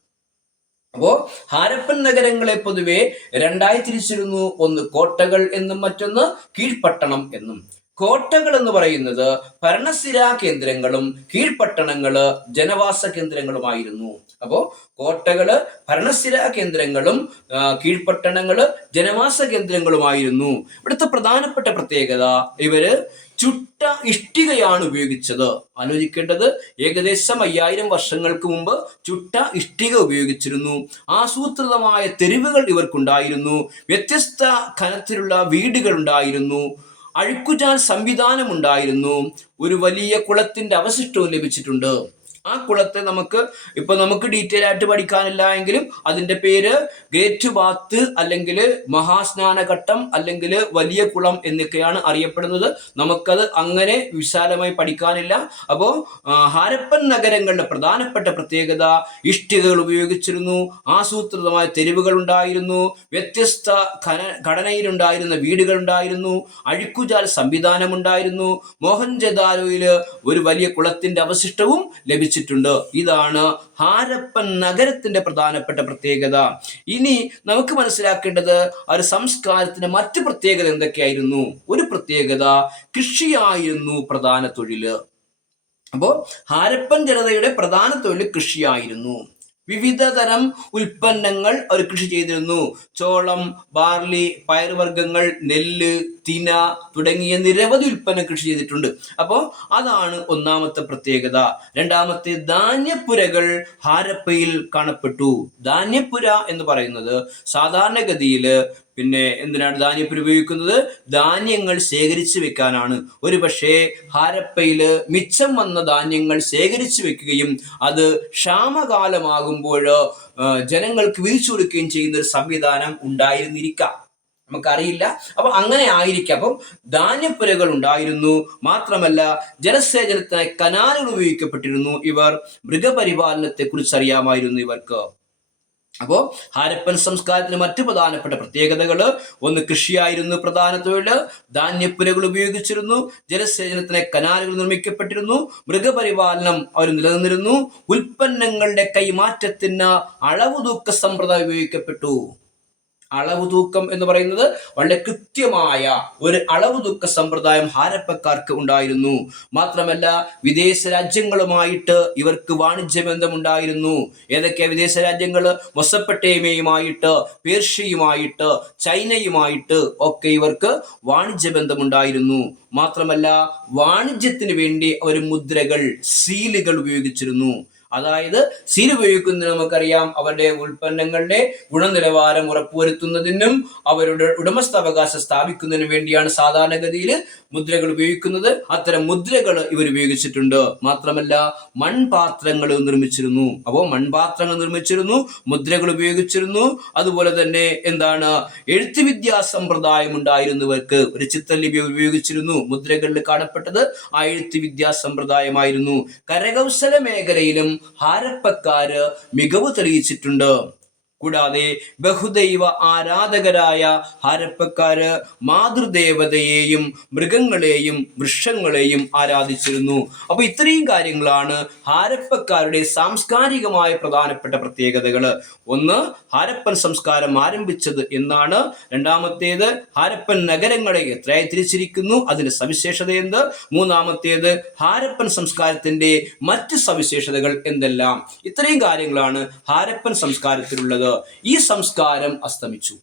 അപ്പോ ഹാരപ്പൻ നഗരങ്ങളെ പൊതുവെ രണ്ടായി തിരിച്ചിരുന്നു. ഒന്ന് കോട്ടകൾ എന്നും മറ്റൊന്ന് കീഴ്പട്ടണം എന്നും. കോട്ടകൾ എന്ന് പറയുന്നത് ഭരണസ്ഥിരാ കേന്ദ്രങ്ങളും കീഴ്പട്ടണങ്ങൾ ജനവാസ കേന്ദ്രങ്ങളുമായിരുന്നു. അപ്പോ കോട്ടകൾ ഭരണസ്ഥിരാ കേന്ദ്രങ്ങളും കീഴ്പട്ടണങ്ങൾ ജനവാസ കേന്ദ്രങ്ങളുമായിരുന്നു. ഇവിടുത്തെ പ്രധാനപ്പെട്ട പ്രത്യേകത ഇവർ ചുട്ട ഇഷ്ടികയാണ് ഉപയോഗിച്ചത്. ആലോചിക്കേണ്ടത് ഏകദേശം അയ്യായിരം വർഷങ്ങൾക്ക് മുമ്പ് ചുട്ട ഇഷ്ടിക ഉപയോഗിച്ചിരുന്നു. ആസൂത്രിതമായ തെരുവുകൾ ഇവർക്കുണ്ടായിരുന്നു. വ്യത്യസ്ത കനത്തിലുള്ള വീടുകൾ ഉണ്ടായിരുന്നു അഴുക്കുചാൽ സംവിധാനം ഉണ്ടായിരുന്നു ഒരു വലിയ കുളത്തിന്റെ അവശിഷ്ടവും ലഭിച്ചിട്ടുണ്ട്. ആ കുളത്തെ നമുക്ക് ഇപ്പൊ നമുക്ക് ഡീറ്റെയിൽ ആയിട്ട് പഠിക്കാനില്ല എങ്കിലും അതിന്റെ പേര് ഗ്രേറ്റ് ബാത്ത് അല്ലെങ്കിൽ മഹാസ്നാനഘട്ടം അല്ലെങ്കിൽ വലിയ കുളം എന്നൊക്കെയാണ് അറിയപ്പെടുന്നത്. നമുക്കത് അങ്ങനെ വിശാലമായി പഠിക്കാനില്ല. അപ്പോൾ ഹാരപ്പൻ നഗരങ്ങളുടെ പ്രധാനപ്പെട്ട പ്രത്യേകത ഇഷ്ടികകൾ ഉപയോഗിച്ചിരുന്നു ആസൂത്രിതമായ തെരുവുകൾ ഉണ്ടായിരുന്നു വ്യത്യസ്ത ഘടനയിലുണ്ടായിരുന്ന വീടുകൾ ഉണ്ടായിരുന്നു അഴുക്കുചാൽ സംവിധാനം ഉണ്ടായിരുന്നു മോഹൻജദാരോയിൽ ഒരു വലിയ കുളത്തിന്റെ അവശിഷ്ടവും ലഭിച്ചു വെച്ചിട്ടുണ്ട് ഇതാണ് ഹാരപ്പൻ നഗരത്തിന്റെ പ്രധാനപ്പെട്ട പ്രത്യേകത. ഇനി നമുക്ക് മനസ്സിലാക്കേണ്ടത് ഒരു സംസ്കാരത്തിന്റെ മറ്റ് പ്രത്യേകത എന്തൊക്കെയായിരുന്നു? ഒരു പ്രത്യേകത കൃഷിയായിരുന്നു പ്രധാന തൊഴിൽ. അപ്പോൾ ഹാരപ്പൻ ജനതയുടെ പ്രധാന തൊഴിൽ കൃഷിയായിരുന്നു. വിവിധ തരം ഉൽപ്പന്നങ്ങൾ അവർ കൃഷി ചെയ്തിരുന്നു. ചോളം ബാർലി പയറുവർഗങ്ങൾ നെല്ല് തിന തുടങ്ങിയ നിരവധി ഉൽപ്പന്നം കൃഷി ചെയ്തിട്ടുണ്ട്. അപ്പോൾ അതാണ് ഒന്നാമത്തെ പ്രത്യേകത. രണ്ടാമത്തെ ധാന്യപ്പുരകൾ ഹാരപ്പയിൽ കാണപ്പെട്ടു. ധാന്യപ്പുര എന്ന് പറയുന്നത് സാധാരണഗതിയിൽ പിന്നെ എന്തിനാണ് ധാന്യപ്പുര ഉപയോഗിക്കുന്നത്? ധാന്യങ്ങൾ ശേഖരിച്ചു വെക്കാനാണ്. ഒരു പക്ഷേ ഹാരപ്പയിൽ മിച്ചം വന്ന ധാന്യങ്ങൾ ശേഖരിച്ചു വെക്കുകയും അത് ക്ഷാമകാലമാകുമ്പോൾ ജനങ്ങൾക്ക് വിരിച്ചു കൊടുക്കുകയും ചെയ്യുന്ന ഒരു സംവിധാനം ഉണ്ടായിരുന്നിരിക്കാം. നമുക്കറിയില്ല. അപ്പൊ അങ്ങനെ ആയിരിക്കാം. അപ്പം ധാന്യപ്പുരകൾ ഉണ്ടായിരുന്നു. മാത്രമല്ല ജലസേചനത്തിനായി കനാലുകൾ ഉപയോഗിക്കപ്പെട്ടിരുന്നു. ഇവർ മൃഗപരിപാലനത്തെ കുറിച്ച് അറിയാമായിരുന്നു ഇവർക്ക്. അപ്പോൾ ഹാരപ്പൻ സംസ്കാരത്തിന് മറ്റു പ്രധാനപ്പെട്ട പ്രത്യേകതകൾ ഒന്ന് കൃഷിയായിരുന്നു പ്രധാന തൊഴിൽ ധാന്യപ്പുരകൾ ഉപയോഗിച്ചിരുന്നു ജലസേചനത്തിന് കനാലുകൾ നിർമ്മിക്കപ്പെട്ടിരുന്നു മൃഗപരിപാലനം അവർ നിലനിന്നിരുന്നു ഉൽപ്പന്നങ്ങളുടെ കൈമാറ്റത്തിന് അളവ് തൂക്ക സമ്പ്രദായം ഉപയോഗിക്കപ്പെട്ടു. അളവ് തൂക്കം എന്ന് പറയുന്നത് വളരെ കൃത്യമായ ഒരു അളവ് തൂക്ക സമ്പ്രദായം ഹാരപ്പക്കാർക്ക് ഉണ്ടായിരുന്നു. മാത്രമല്ല വിദേശ രാജ്യങ്ങളുമായിട്ട് ഇവർക്ക് വാണിജ്യ ബന്ധമുണ്ടായിരുന്നു ഏതൊക്കെ വിദേശ രാജ്യങ്ങൾ മൊസപ്പെട്ടേമയുമായിട്ട് പേർഷ്യയുമായിട്ട് ചൈനയുമായിട്ട് ഒക്കെ ഇവർക്ക് വാണിജ്യ ബന്ധമുണ്ടായിരുന്നു മാത്രമല്ല വാണിജ്യത്തിന് വേണ്ടി അവർ മുദ്രകൾ സീലുകൾ ഉപയോഗിച്ചിരുന്നു. അതായത് സീൽ ഉപയോഗിക്കുന്നതിന് നമുക്കറിയാം. അവരുടെ ഉൽപ്പന്നങ്ങളുടെ ഗുണനിലവാരം ഉറപ്പുവരുത്തുന്നതിനും അവരുടെ ഉടമസ്ഥാവകാശം സ്ഥാപിക്കുന്നതിനും വേണ്ടിയാണ് സാധാരണഗതിയിൽ മുദ്രകൾ ഉപയോഗിക്കുന്നത്. അത്തരം മുദ്രകൾ ഇവർ ഉപയോഗിച്ചിട്ടുണ്ട്. മാത്രമല്ല മൺപാത്രങ്ങൾ നിർമ്മിച്ചിരുന്നു. അപ്പോൾ മൺപാത്രങ്ങൾ നിർമ്മിച്ചിരുന്നു മുദ്രകൾ ഉപയോഗിച്ചിരുന്നു. അതുപോലെ തന്നെ എന്താണ് എഴുത്തുവിദ്യാ സമ്പ്രദായം ഉണ്ടായിരുന്നവർക്ക് ഒരു ചിത്രലിപി ഉപയോഗിച്ചിരുന്നു. മുദ്രകളിൽ കാണപ്പെട്ടത് ആ എഴുത്തുവിദ്യാ സമ്പ്രദായമായിരുന്നു. കരകൗശല മേഖലയിലും ഹാരപ്പക്കാര് മികവ് തെളിയിച്ചിട്ടുണ്ട്. കൂടാതെ ബഹുദൈവ ആരാധകരായ ഹാരപ്പക്കാര് മാതൃദേവതയെയും മൃഗങ്ങളെയും വൃക്ഷങ്ങളെയും ആരാധിച്ചിരുന്നു. അപ്പൊ ഇത്രയും കാര്യങ്ങളാണ് ഹാരപ്പക്കാരുടെ സാംസ്കാരികമായ പ്രധാനപ്പെട്ട പ്രത്യേകതകൾ ഒന്ന് ഹാരപ്പൻ സംസ്കാരം ആരംഭിച്ചത് എന്നാണ്. രണ്ടാമത്തേത് ഹാരപ്പൻ നഗരങ്ങളെ എത്രയായി തിരിച്ചിരിക്കുന്നു? അതിന്റെ സവിശേഷത എന്ത്? മൂന്നാമത്തേത് ഹാരപ്പൻ സംസ്കാരത്തിന്റെ മറ്റ് സവിശേഷതകൾ എന്തെല്ലാം? ഇത്രയും കാര്യങ്ങളാണ് ഹാരപ്പൻ സംസ്കാരത്തിലുള്ളത്. ഈ സംസ്കാരം അസ്തമിച്ചു.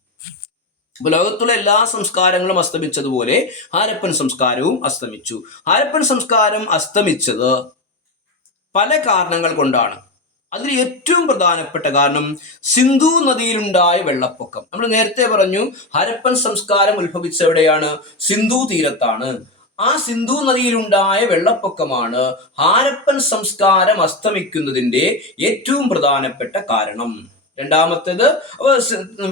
ലോകത്തുള്ള എല്ലാ സംസ്കാരങ്ങളും അസ്തമിച്ചതുപോലെ ഹാരപ്പൻ സംസ്കാരവും അസ്തമിച്ചു. ഹാരപ്പൻ സംസ്കാരം അസ്തമിച്ചത് പല കാരണങ്ങൾ കൊണ്ടാണ്. അതിൽ ഏറ്റവും പ്രധാനപ്പെട്ട കാരണം സിന്ധു നദിയിലുണ്ടായ വെള്ളപ്പൊക്കം. നമ്മൾ നേരത്തെ പറഞ്ഞു ഹരപ്പൻ സംസ്കാരം ഉത്ഭവിച്ച എവിടെയാണ് സിന്ധു തീരത്താണ്. ആ സിന്ധു നദിയിലുണ്ടായ വെള്ളപ്പൊക്കമാണ് ഹാരപ്പൻ സംസ്കാരം അസ്തമിക്കുന്നതിന്റെ ഏറ്റവും പ്രധാനപ്പെട്ട കാരണം. രണ്ടാമത്തേത്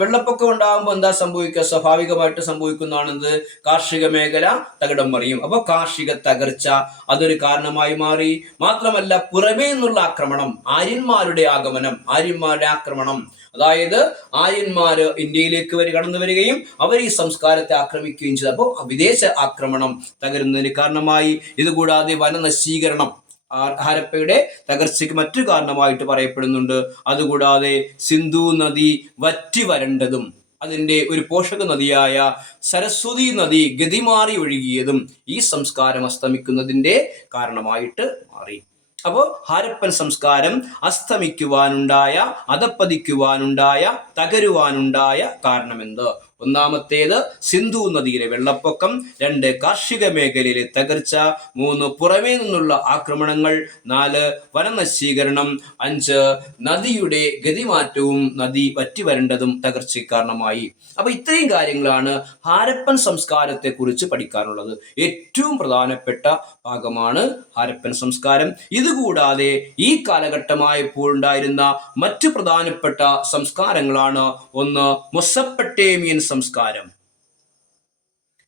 വെള്ളപ്പൊക്കം ഉണ്ടാകുമ്പോൾ എന്താ സംഭവിക്കുക? സ്വാഭാവികമായിട്ട് സംഭവിക്കുന്നതാണെന്ത്? കാർഷിക മേഖല തകിടം മറിയും. അപ്പൊ കാർഷിക തകർച്ച അതൊരു കാരണമായി മാറി. മാത്രമല്ല പുറമേ നിന്നുള്ള ആക്രമണം ആര്യന്മാരുടെ ആഗമനം ആര്യന്മാരുടെ ആക്രമണം. അതായത് ആര്യന്മാര് ഇന്ത്യയിലേക്ക് വരെ കടന്നു വരികയും അവർ ഈ സംസ്കാരത്തെ ആക്രമിക്കുകയും ചെയ്തു. അപ്പോൾ വിദേശ ആക്രമണം തകരുന്നതിന് കാരണമായി. ഇതുകൂടാതെ വനനശീകരണം ഹാരപ്പയുടെ തകർച്ചയ്ക്ക് മറ്റു കാരണമായിട്ട് പറയപ്പെടുന്നുണ്ട്. അതുകൂടാതെ സിന്ധു നദി വറ്റി വരണ്ടതും അതിന്റെ ഒരു പോഷക നദിയായ സരസ്വതി നദി ഗതിമാറി ഒഴുകിയതും ഈ സംസ്കാരം അസ്തമിക്കുന്നതിന്റെ കാരണമായിട്ട് മാറി. അപ്പോൾ ഹാരപ്പൻ സംസ്കാരം അസ്തമിക്കുവാനുണ്ടായ അധപ്പതിക്കുവാനുണ്ടായ തകരുവാനുണ്ടായ കാരണമെന്ത്? ഒന്നാമത്തേത് സിന്ധു നദിയിലെ വെള്ളപ്പൊക്കം രണ്ട് കാർഷിക മേഖലയിലെ തകർച്ച മൂന്ന് പുറമേ നിന്നുള്ള ആക്രമണങ്ങൾ നാല് വനനശീകരണം അഞ്ച് നദിയുടെ ഗതിമാറ്റവും നദി വറ്റി വരേണ്ടതും തകർച്ചയ്ക്ക് കാരണമായി. അപ്പൊ ഇത്രയും കാര്യങ്ങളാണ് ഹാരപ്പൻ സംസ്കാരത്തെ കുറിച്ച് പഠിക്കാനുള്ളത്. ഏറ്റവും പ്രധാനപ്പെട്ട ഭാഗമാണ് ഹാരപ്പൻ സംസ്കാരം. ഇതുകൂടാതെ ഈ കാലഘട്ടമായപ്പോൾ ഉണ്ടായിരുന്ന മറ്റു പ്രധാനപ്പെട്ട സംസ്കാരങ്ങളാണ് ഒന്ന് മൊസപ്പട്ടേമിയൻ സംസ്കാരം.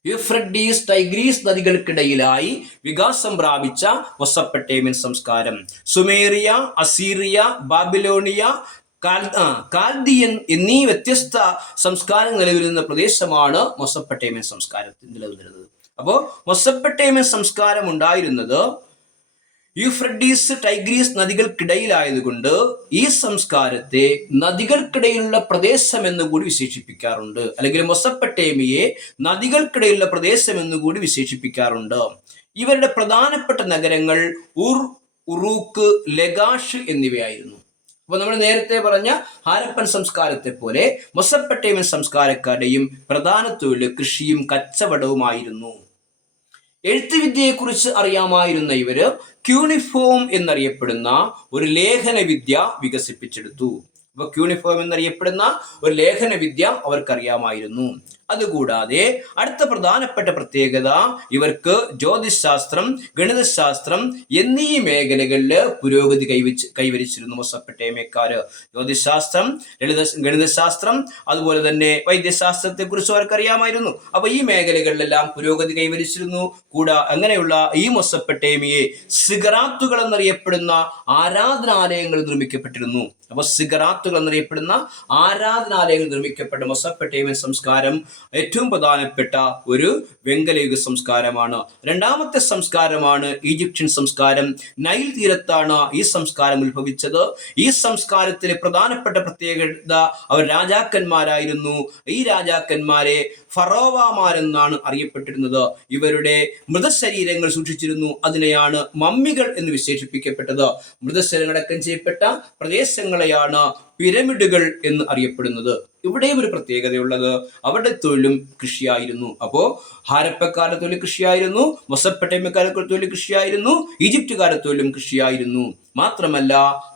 യുഫ്രഡീസ് ടൈഗ്രീസ് നദികൾക്കിടയിലായി വികാസം പ്രാപിച്ച മൊസപ്പട്ടേമിയൻ സംസ്കാരം. സുമേറിയ അസീറിയ ബാബിലോണിയ കാൽ- കാൽദിയൻ എന്നീ വ്യത്യസ്ത സംസ്കാരം നിലവിലുന്ന പ്രദേശമാണ് മൊസപ്പട്ടേമിയൻ സംസ്കാരത്തിൽ നിലനിന്നിരുന്നത്. അപ്പോൾ മൊസപ്പട്ടേമിയൻ സംസ്കാരം ഉണ്ടായിരുന്നത് യൂഫ്രഡീസ് ടൈഗ്രീസ് നദികൾക്കിടയിലായതുകൊണ്ട് ഈ സംസ്കാരത്തെ നദികൾക്കിടയിലുള്ള പ്രദേശം എന്ന് കൂടി വിശേഷിപ്പിക്കാറുണ്ട്. അല്ലെങ്കിൽ മൊസപ്പട്ടേമിയെ നദികൾക്കിടയിലുള്ള പ്രദേശം എന്ന് കൂടി വിശേഷിപ്പിക്കാറുണ്ട്. ഇവരുടെ പ്രധാനപ്പെട്ട നഗരങ്ങൾ ഉർ ഉറൂക്ക് ലഗാഷ് എന്നിവയായിരുന്നു. അപ്പൊ നമ്മൾ നേരത്തെ പറഞ്ഞ ഹാരപ്പൻ സംസ്കാരത്തെ പോലെ മൊസപ്പട്ടേമിയൻ സംസ്കാരക്കാരുടെയും പ്രധാന തൊഴിൽ കൃഷിയും കച്ചവടവുമായിരുന്നു. എഴുത്തുവിദ്യയെക്കുറിച്ച് അറിയാമായിരുന്ന ഇവർ ക്യൂണിഫോം എന്നറിയപ്പെടുന്ന ഒരു ലേഖന വിദ്യ വികസിപ്പിച്ചെടുത്തു. അപ്പൊ ക്യൂണിഫോം എന്നറിയപ്പെടുന്ന ഒരു ലേഖന വിദ്യ അവർക്കറിയാമായിരുന്നു. അതുകൂടാതെ അടുത്ത പ്രധാനപ്പെട്ട പ്രത്യേകത ഇവർക്ക് ജ്യോതിശാസ്ത്രം ഗണിതശാസ്ത്രം എന്നീ മേഖലകളിൽ പുരോഗതി കൈവച്ച് കൈവരിച്ചിരുന്നു മൊസപ്പെട്ടേമേക്കാര് ജ്യോതിശാസ്ത്രം ലളിത ഗണിതശാസ്ത്രം അതുപോലെ തന്നെ വൈദ്യശാസ്ത്രത്തെ കുറിച്ച് അവർക്ക് അറിയാമായിരുന്നു അപ്പൊ ഈ മേഖലകളിലെല്ലാം പുരോഗതി കൈവരിച്ചിരുന്നു. കൂടാ അങ്ങനെയുള്ള ഈ മൊസപ്പെട്ടേമിയെ സിഗറാത്തുകൾ എന്നറിയപ്പെടുന്ന ആരാധനാലയങ്ങൾ നിർമ്മിക്കപ്പെട്ടിരുന്നു. അപ്പൊ സിഗറാത്തുകൾ എന്നറിയപ്പെടുന്ന ആരാധനാലയങ്ങൾ നിർമ്മിക്കപ്പെട്ട മൊസപ്പെട്ടേമിയൻ സംസ്കാരം ഏറ്റവും പ്രധാനപ്പെട്ട ഒരു വെങ്കലയുഗ സംസ്കാരമാണ്. രണ്ടാമത്തെ സംസ്കാരമാണ് ഈജിപ്ഷ്യൻ സംസ്കാരം. നൈൽ തീരത്താണ് ഈ സംസ്കാരം ഉത്ഭവിച്ചത്. ഈ സംസ്കാരത്തിലെ പ്രധാനപ്പെട്ട പ്രത്യേകത അവർ രാജാക്കന്മാരായിരുന്നു. ഈ രാജാക്കന്മാരെ ഫറോവാമാരെന്നാണ് അറിയപ്പെട്ടിരുന്നത്. ഇവരുടെ മൃതശരീരങ്ങൾ സൂക്ഷിച്ചിരുന്നു. അതിനെയാണ് മമ്മികൾ എന്ന് വിശേഷിപ്പിക്കപ്പെട്ടത്. മൃതശരീരങ്ങൾ അടക്കം ചെയ്യപ്പെട്ട പ്രദേശങ്ങളെയാണ് പിരമിഡുകൾ എന്ന് അറിയപ്പെടുന്നത്. ഇവിടെയും ഒരു പ്രത്യേകതയുള്ളത് അവരുടെ തൊഴിലും കൃഷിയായിരുന്നു. അപ്പോ ഹാരപ്പക്കാരുടെ തൊഴിൽ കൃഷിയായിരുന്നു മൊസപ്പട്ടേമക്കാരുടെ തൊഴിൽ കൃഷിയായിരുന്നു ഈജിപ്തുകാരുടെ തൊഴിലും കൃഷിയായിരുന്നു. മാത്രമല്ല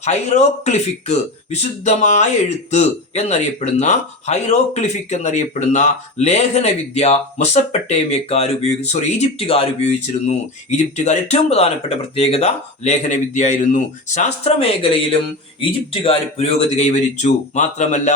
ഹൈറോക്ലിഫിക് വിശുദ്ധമായ എഴുത്ത് എന്നറിയപ്പെടുന്ന ഹൈറോക്ലിഫിക് എന്നറിയപ്പെടുന്ന ലേഖനവിദ്യ മൊസപ്പെട്ടേമിയക്കാർ ഉപയോഗി സോറി ഈജിപ്തുകാർ ഉപയോഗിച്ചിരുന്നു. ഈജിപ്റ്റുകാർ ഏറ്റവും പ്രധാനപ്പെട്ട പ്രത്യേകത ലേഖനവിദ്യയായിരുന്നു. ശാസ്ത്രമേഖലയിലും ഈജിപ്റ്റുകാർ പുരോഗതി കൈവരിച്ചു. മാത്രമല്ല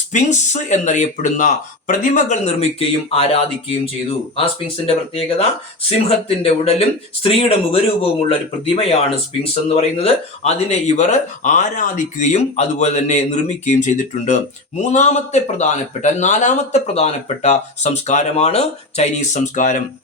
സ്പിങ്സ് എന്നറിയപ്പെടുന്ന പ്രതിമകൾ നിർമ്മിക്കുകയും ആരാധിക്കുകയും ചെയ്തു. ആ സ്പിങ്സിന്റെ പ്രത്യേകത സിംഹത്തിന്റെ ഉടലും സ്ത്രീയുടെ മുഖരൂപവുമുള്ള ഒരു പ്രതിമയാണ് സ്പിങ്സ് എന്ന് പറയുന്നത്. അതിനെ ഇവർ ആരാധിക്കുകയും അതുപോലെ തന്നെ നിർമ്മിക്കുകയും ചെയ്തിട്ടുണ്ട്. മൂന്നാമത്തെ പ്രധാനപ്പെട്ട നാലാമത്തെ പ്രധാനപ്പെട്ട സംസ്കാരമാണ് ചൈനീസ് സംസ്കാരം.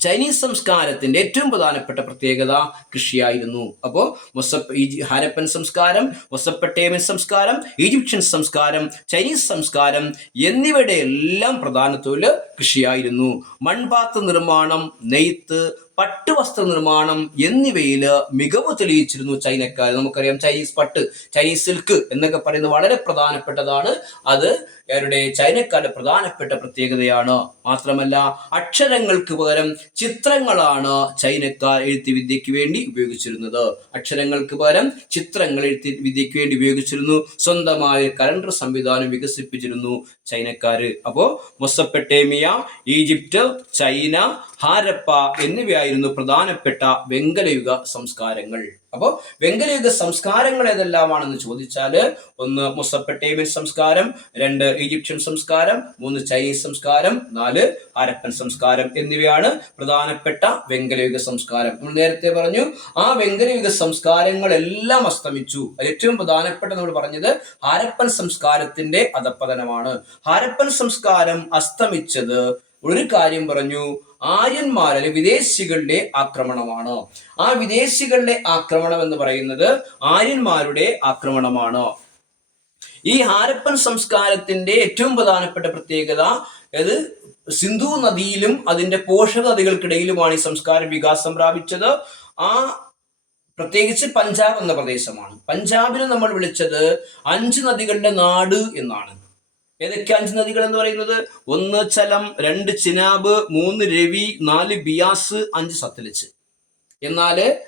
ചൈനീസ് സംസ്കാരത്തിന്റെ ഏറ്റവും പ്രധാനപ്പെട്ട പ്രത്യേകത കൃഷിയായിരുന്നു. അപ്പോൾ മൊസപ്പ് ഹാരപ്പൻ സംസ്കാരം മൊസപ്പട്ടേമൻ സംസ്കാരം ഈജിപ്ഷ്യൻ സംസ്കാരം ചൈനീസ് സംസ്കാരം എന്നിവയുടെ എല്ലാം പ്രധാന തൊഴിൽ കൃഷിയായിരുന്നു. മൺപാത്ര നിർമ്മാണം നെയ്ത്ത് പട്ടുവസ്ത്ര നിർമ്മാണം എന്നിവയിൽ മികവ് തെളിയിച്ചിരുന്നു ചൈനക്കാർ. നമുക്കറിയാം ചൈനീസ് പട്ട് ചൈനീസ് സിൽക്ക് എന്നൊക്കെ പറയുന്നത് വളരെ പ്രധാനപ്പെട്ടതാണ്. അത് അവരുടെ ചൈനക്കാരുടെ പ്രധാനപ്പെട്ട പ്രത്യേകതയാണ് മാത്രമല്ല അക്ഷരങ്ങൾക്ക് പകരം ചിത്രങ്ങളാണ് ചൈനക്കാർ എഴുത്തി വിദ്യയ്ക്ക് വേണ്ടി ഉപയോഗിച്ചിരുന്നത്. അക്ഷരങ്ങൾക്ക് പകരം ചിത്രങ്ങൾ എഴുത്തി വിദ്യയ്ക്ക് വേണ്ടി ഉപയോഗിച്ചിരുന്നു. സ്വന്തമായ കലണ്ടർ സംവിധാനം വികസിപ്പിച്ചിരുന്നു ചൈനക്കാര്. അപ്പോ മൊസപ്പെട്ടേമിയ ഈജിപ്റ്റ് ചൈന ഹാരപ്പ എന്നിവയായിരുന്നു പ്രധാനപ്പെട്ട വെങ്കലയുഗ സംസ്കാരങ്ങൾ. അപ്പോൾ വെങ്കലയുഗ സംസ്കാരങ്ങൾ ഏതെല്ലാമാണെന്ന് ചോദിച്ചാൽ ഒന്ന് മൊസപ്പെട്ടേമിയൻ സംസ്കാരം രണ്ട് ഈജിപ്ഷ്യൻ സംസ്കാരം മൂന്ന് ചൈനീസ് സംസ്കാരം നാല് ഹാരപ്പൻ സംസ്കാരം എന്നിവയാണ് പ്രധാനപ്പെട്ട വെങ്കലയുഗ സംസ്കാരം. നമ്മൾ നേരത്തെ പറഞ്ഞു ആ വെങ്കലയുഗ സംസ്കാരങ്ങളെല്ലാം അസ്തമിച്ചു. ഏറ്റവും പ്രധാനപ്പെട്ട നമ്മൾ പറഞ്ഞത് ഹാരപ്പൻ സംസ്കാരത്തിന്റെ അധപ്പതനമാണ് ഹാരപ്പൻ സംസ്കാരം അസ്തമിച്ചത് ഒരു കാര്യം പറഞ്ഞു ആര്യന്മാർ വിദേശികളുടെ ആക്രമണമാണ്. ആ വിദേശികളുടെ ആക്രമണം എന്ന് പറയുന്നത് ആര്യന്മാരുടെ ആക്രമണമാണ്. ഈ ഹാരപ്പൻ സംസ്കാരത്തിന്റെ ഏറ്റവും പ്രധാനപ്പെട്ട പ്രത്യേകത അത് സിന്ധു നദിയിലും അതിന്റെ പോഷക നദികൾക്കിടയിലുമാണ് ഈ സംസ്കാരം വികാസം പ്രാപിച്ചത്. ആ പ്രത്യേകിച്ച് പഞ്ചാബ് എന്ന പ്രദേശമാണ്. പഞ്ചാബിനെ നമ്മൾ വിളിച്ചത് അഞ്ച് നദികളുടെ നാട് എന്നാണ്. ഏതൊക്കെ അഞ്ച് നദികൾ എന്ന് പറയുന്നത്? ഒന്ന് ചലം രണ്ട് ചിനാബ് മൂന്ന് രവി നാല് ബിയാസ് അഞ്ച് സത്ലജ്. എന്നാൽ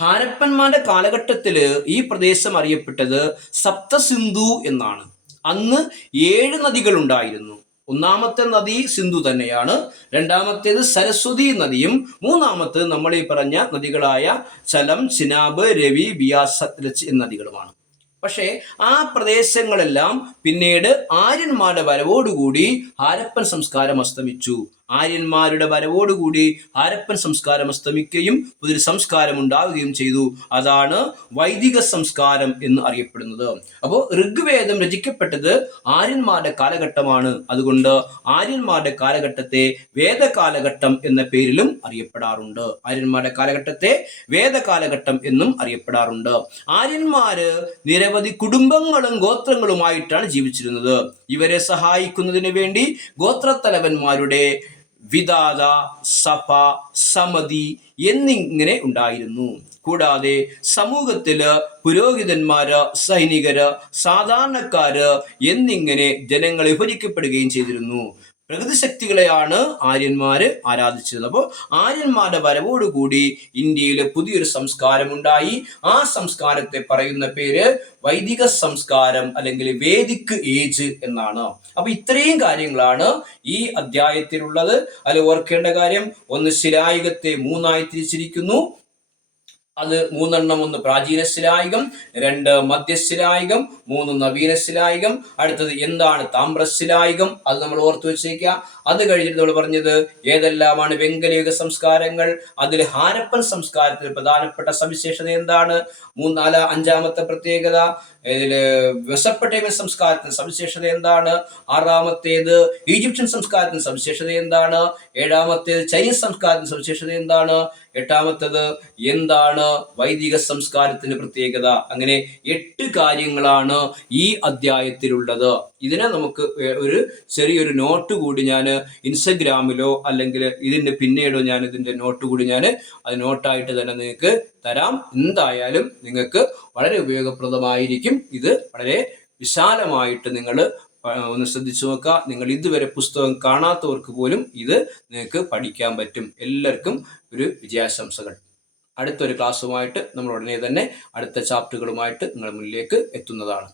ഹാരപ്പന്മാരുടെ കാലഘട്ടത്തിൽ ഈ പ്രദേശം അറിയപ്പെട്ടത് സപ്തസിന്ധു എന്നാണ്. അന്ന് ഏഴ് നദികൾ ഉണ്ടായിരുന്നു. ഒന്നാമത്തെ നദി സിന്ധു തന്നെയാണ്. രണ്ടാമത്തേത് സരസ്വതി നദിയും. മൂന്നാമത്തേത് നമ്മൾ ഈ പറഞ്ഞ നദികളായ ചലം ചിനാബ് രവി ബിയാസ് നദികളുമാണ്. പക്ഷേ ആ പ്രദേശങ്ങളെല്ലാം പിന്നീട് ആര്യന്മാരുടെ വരവോടുകൂടി ഹാരപ്പൻ സംസ്കാരം അസ്തമിച്ചു. ആര്യന്മാരുടെ വരവോടുകൂടി ഹാരപ്പൻ സംസ്കാരം അസ്തമിക്കുകയും പുതിയൊരു സംസ്കാരം ഉണ്ടാവുകയും ചെയ്തു. അതാണ് വൈദിക സംസ്കാരം എന്ന് അറിയപ്പെടുന്നത്. അപ്പോൾ ഋഗ്വേദം രചിക്കപ്പെട്ടത് ആര്യന്മാരുടെ കാലഘട്ടമാണ്. അതുകൊണ്ട് ആര്യന്മാരുടെ കാലഘട്ടത്തെ വേദകാലഘട്ടം എന്ന പേരിലും അറിയപ്പെടാറുണ്ട്. ആര്യന്മാരുടെ കാലഘട്ടത്തെ വേദകാലഘട്ടം എന്നും അറിയപ്പെടാറുണ്ട്. ആര്യന്മാര് നിരവധി കുടുംബങ്ങളും ഗോത്രങ്ങളുമായിട്ടാണ് ജീവിച്ചിരുന്നത്. ഇവരെ സഹായിക്കുന്നതിന് വേണ്ടി ഗോത്രത്തലവന്മാരുടെ വിദാത സഭ സമതി എന്നിങ്ങനെ ഉണ്ടായിരുന്നു. കൂടാതെ സമൂഹത്തിൽ പുരോഹിതന്മാര് സൈനികര് സാധാരണക്കാര് എന്നിങ്ങനെ ജനങ്ങൾ വിഭജിക്കപ്പെടുകയും ചെയ്തിരുന്നു. പ്രകൃതി ശക്തികളെയാണ് ആര്യന്മാര് ആരാധിച്ചിരുന്നത് അപ്പോൾ ആര്യന്മാരുടെ വരവോടുകൂടി ഇന്ത്യയിൽ പുതിയൊരു സംസ്കാരമുണ്ടായി. ആ സംസ്കാരത്തെ പറയുന്ന പേര് വൈദിക സംസ്കാരം അല്ലെങ്കിൽ വേദിക് ഏജ് എന്നാണ്. അപ്പൊ ഇത്രയും കാര്യങ്ങളാണ് ഈ അധ്യായത്തിലുള്ളത്. അതിൽ ഓർക്കേണ്ട കാര്യം ഒന്ന് ശിലായുഗത്തെ മൂന്നായി തിരിച്ചിരിക്കുന്നു. അത് മൂന്നെണ്ണം. ഒന്ന് പ്രാചീന ശിലായുഗം രണ്ട് മധ്യശിലായുഗം മൂന്ന് നവീന ശിലായുഗം. അടുത്തത് എന്താണ്? താമ്രശിലായുഗം. അത് നമ്മൾ ഓർത്തു വെച്ചേക്കുക. അത് കഴിഞ്ഞിട്ട് നമ്മൾ പറഞ്ഞത് ഏതെല്ലാമാണ് വെങ്കലയുഗ സംസ്കാരങ്ങൾ? അതിൽ ഹാരപ്പൻ സംസ്കാരത്തിൽ പ്രധാനപ്പെട്ട സവിശേഷത എന്താണ്? മൂന്നാല അഞ്ചാമത്തെ പ്രത്യേകത ഇതിൽ വെസപ്പെട്ടേമിയൻ സംസ്കാരത്തിന് സവിശേഷത എന്താണ്? ആറാമത്തേത് ഈജിപ്ഷ്യൻ സംസ്കാരത്തിന് സവിശേഷത എന്താണ്? ഏഴാമത്തേത് ചൈനീസ് സംസ്കാരത്തിന് സവിശേഷത എന്താണ്? എട്ടാമത്തേത് എന്താണ് വൈദിക സംസ്കാരത്തിന്റെ പ്രത്യേകത? അങ്ങനെ എട്ട് കാര്യങ്ങളാണ് ഈ അധ്യായത്തിലുള്ളത്. ഇതിനെ നമുക്ക് ഒരു ചെറിയൊരു നോട്ട് കൂടി ഞാൻ ഇൻസ്റ്റഗ്രാമിലോ അല്ലെങ്കിൽ ഇതിന്റെ പിന്നീടോ ഞാൻ ഇതിന്റെ നോട്ട് കൂടി ഞാൻ അത് നോട്ടായിട്ട് തന്നെ നിങ്ങൾക്ക് തരാം. എന്തായാലും നിങ്ങൾക്ക് വളരെ ഉപയോഗപ്രദമായിരിക്കും. ഇത് വളരെ വിശാലമായിട്ട് നിങ്ങൾ ഒന്ന് ശ്രദ്ധിച്ചു നോക്കുക. നിങ്ങൾ ഇതുവരെ പുസ്തകം കാണാത്തവർക്ക് പോലും ഇത് നിങ്ങൾക്ക് പഠിക്കാൻ പറ്റും. എല്ലാവർക്കും ഒരു വിജയാശംസകൾ. അടുത്തൊരു ക്ലാസ്സുമായിട്ട് നമ്മൾ ഉടനെ തന്നെ അടുത്ത ചാപ്റ്ററുകളുമായിട്ട് നിങ്ങളുടെ മുന്നിലേക്ക് എത്തുന്നതാണ്.